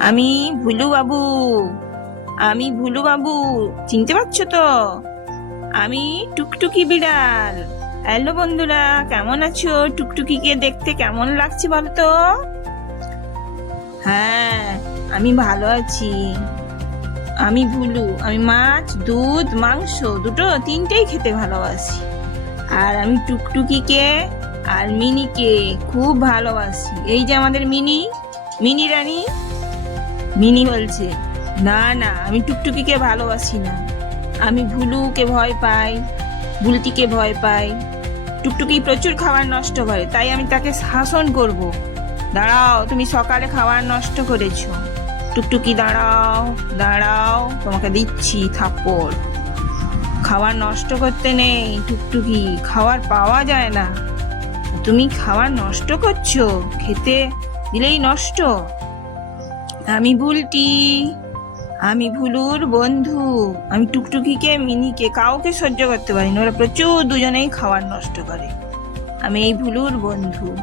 আমি ভুলু বাবু। আমি ভুলু বাবু, চিনতে পারছো তো? আমি টুকটুকি বিড়াল। হ্যালো বন্ধুরা, কেমন আছো? টুকটুকিকে দেখতে কেমন লাগছে বলো তো? হ্যাঁ, আমি ভালো আছি। আমি ভুলু। আমি মাছ, দুধ, মাংস তিনটেই খেতে ভালোবাসি। আর আমি টুকটুকিকে আর মিনিকে খুব ভালোবাসি। এই যে আমাদের মিনি, মিনি রানী। মিনি বলছে, না না, আমি টুকটুকিকে ভালোবাসি না। আমি ভুলুকে ভয় পাই, বুলটিকে ভয় পাই। টুকটুকি প্রচুর খাবার নষ্ট করে, তাই আমি তাকে শাসন করব। দাঁড়াও, তুমি সকালে খাবার নষ্ট করেছো। টুকটুকি দাঁড়াও, দাঁড়াও, তোমাকে দিচ্ছি থাপ্পড়। খাবার নষ্ট করতে নেই টুকটুকি, খাবার পাওয়া যায় না। তুমি খাবার নষ্ট করছো, খেতে দিলেই নষ্ট। আমি বুলটি, আমি ভুলুর বন্ধু। আমি টুকটুকিকে, মিনিকে কাউকে সহ্য করতে পারি না, ওরা প্রচুর দুজনেই খাবার নষ্ট করে। আমি এই ভুলুর বন্ধু।